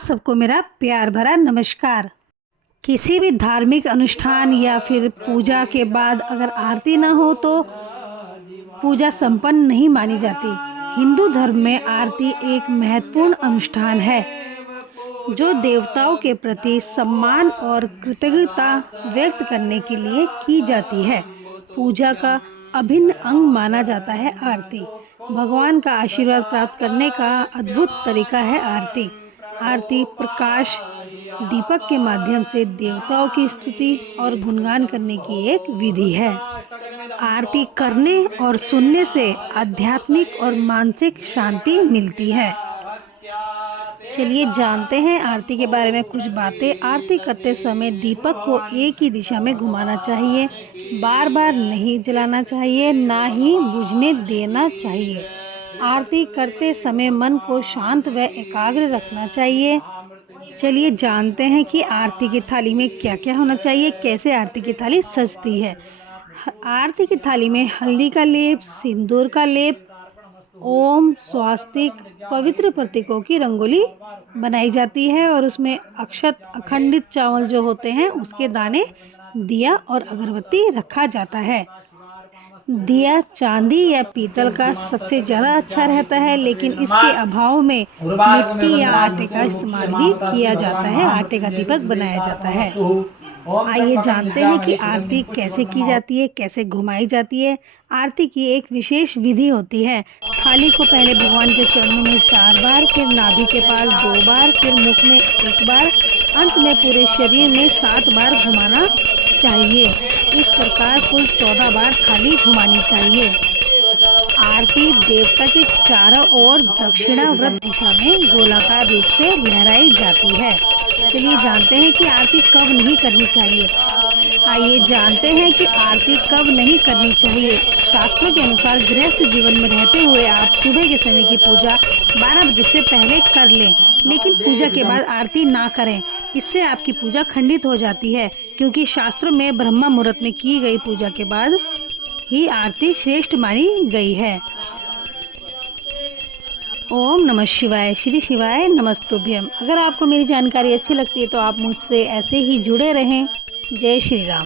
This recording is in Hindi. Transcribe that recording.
सबको मेरा प्यार भरा नमस्कार। किसी भी धार्मिक अनुष्ठान या फिर पूजा के बाद अगर आरती ना हो तो पूजा संपन्न नहीं मानी जाती। हिंदू धर्म में आरती एक महत्वपूर्ण अनुष्ठान है जो देवताओं के प्रति सम्मान और कृतज्ञता व्यक्त करने के लिए की जाती है। पूजा का अभिन्न अंग माना जाता है आरती। भगवान का आशीर्वाद प्राप्त करने का अद्भुत तरीका है आरती। आरती प्रकाश दीपक के माध्यम से देवताओं की स्तुति और गुणगान करने की एक विधि है। आरती करने और सुनने से आध्यात्मिक और मानसिक शांति मिलती है। चलिए जानते हैं आरती के बारे में कुछ बातें। आरती करते समय दीपक को एक ही दिशा में घुमाना चाहिए, बार बार नहीं जलाना चाहिए, ना ही बुझने देना चाहिए। आरती करते समय मन को शांत व एकाग्र रखना चाहिए। चलिए जानते हैं कि आरती की थाली में क्या क्या होना चाहिए, कैसे आरती की थाली सजती है। आरती की थाली में हल्दी का लेप, सिंदूर का लेप, ओम, स्वास्तिक, पवित्र प्रतीकों की रंगोली बनाई जाती है और उसमें अक्षत, अखंडित चावल जो होते हैं उसके दाने, दिया और अगरबत्ती रखा जाता है। दिया चांदी या पीतल का सबसे ज़्यादा अच्छा रहता है, लेकिन इसके अभाव में मिट्टी या आटे का इस्तेमाल भी किया जाता है। आटे का दीपक बनाया जाता है। आइए जानते हैं कि आरती कैसे की जाती है, कैसे घुमाई जाती है। आरती की एक विशेष विधि होती है। थाली को पहले भगवान के चरणों में 4 बार, फिर नाभि के पास 2 बार, फिर मुख में 1 बार, अंत में पूरे शरीर में 7 बार घुमाना चाहिए। इस प्रकार कुल 14 बार थाली घुमानी चाहिए। आरती देवता के चारों ओर दक्षिणावर्त दिशा में गोलाकार रूप से लहराई जाती है। चलिए जानते हैं कि आरती कब नहीं करनी चाहिए। आइए जानते हैं कि आरती कब नहीं करनी चाहिए। शास्त्रों के अनुसार गृहस्थ जीवन में रहते हुए आप सुबह के समय की पूजा 12 बजे से पहले कर लें, लेकिन पूजा के बाद आरती ना करें। इससे आपकी पूजा खंडित हो जाती है, क्योंकि शास्त्रों में ब्रह्म मुहूर्त में की गई पूजा के बाद ही आरती श्रेष्ठ मानी गई है। ओम नमः शिवाय। श्री शिवाय नमस्तुभ्यम। अगर आपको मेरी जानकारी अच्छी लगती है तो आप मुझसे ऐसे ही जुड़े रहें। जय श्री राम।